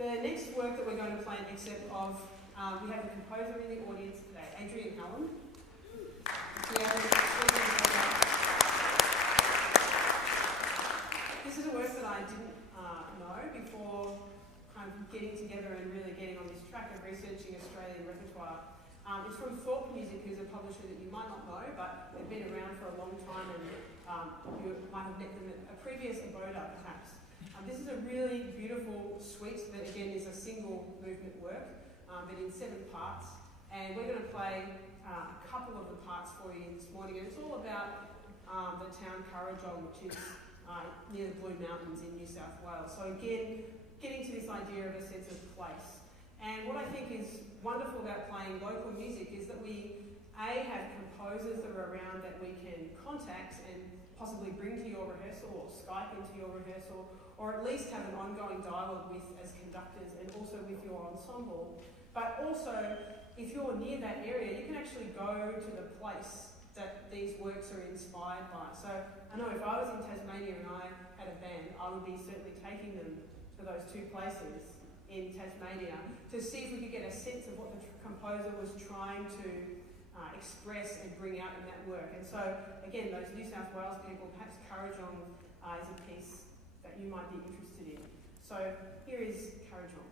The next work that we're going to play an excerpt of, we have a composer in the audience today, Adrian Hallam. This is a work that I didn't know before kind of getting together and really getting on this track of researching Australian repertoire. It's from Thorp Music, who's a publisher that you might not know, but they've been around for a long time, and you might have met them at a previous abode, perhaps. This is a really beautiful suite that, again, is a single movement work, but in 7 parts. And we're going to play a couple of the parts for you this morning, and it's all about the town Kurrajong, which is near the Blue Mountains in New South Wales. So again, getting to this idea of a sense of place. And what I think is wonderful about playing local music is that we, A, have composers that are around that we can contact and possibly bring to your rehearsal or Skype into your rehearsal, or at least have an ongoing dialogue with as conductors and also with your ensemble. But also, if you're near that area, you can actually go to the place that these works are inspired by. So I know if I was in Tasmania and I had a band, I would be certainly taking them to those 2 places in Tasmania to see if we could get a sense of what the composer was trying to express and bring out in that work. And so, again, those New South Wales people, perhaps Kurrajong is a piece that you might be interested in. So here is Kurrajong.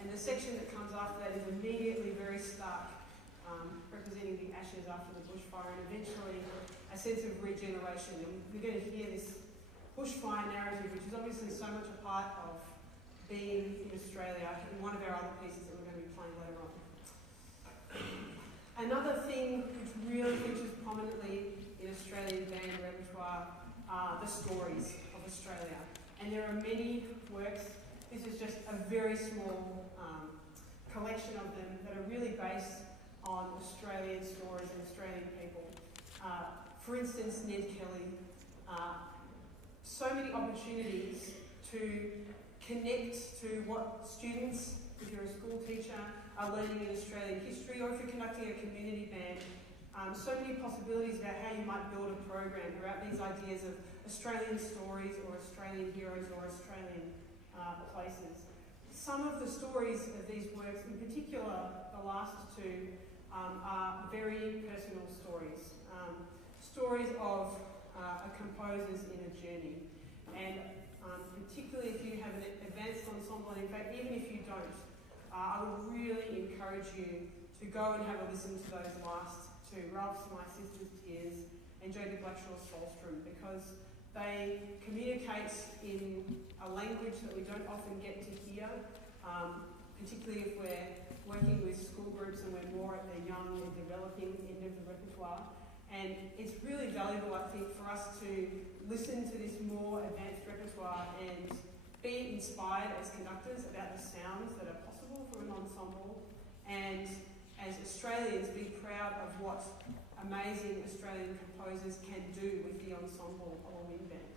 And the section that comes after that is immediately very stark, representing the ashes after the bushfire, and eventually a sense of regeneration. And we're going to hear this bushfire narrative, which is obviously so much a part of being in Australia, in one of our other pieces that we're going to be playing later on. Another thing which really features prominently in Australian band repertoire are the stories of Australia. And there are many works. This is just a very small collection of them that are really based on Australian stories and Australian people. For instance, Ned Kelly. So many opportunities to connect to what students, if you're a school teacher, are learning in Australian history, or if you're conducting a community band. So many possibilities about how you might build a program throughout these ideas of Australian stories or Australian heroes or Australian places. Some of the stories of these works, in particular the last two, are very personal stories. Stories of composers in a journey. And particularly if you have an advanced ensemble, and in fact even if you don't, I would really encourage you to go and have a listen to those last two, Ralph's My Sister's Tears and Jodie Blackshaw's Solstrom, because they communicate in a language that we don't often get to hear, particularly if we're working with school groups and we're more at the young and developing end of the repertoire. And it's really valuable, I think, for us to listen to this more advanced repertoire and be inspired as conductors about the sounds that are possible from an ensemble, and as Australians be proud of what amazing Australian composers can do with the ensemble of a wind band.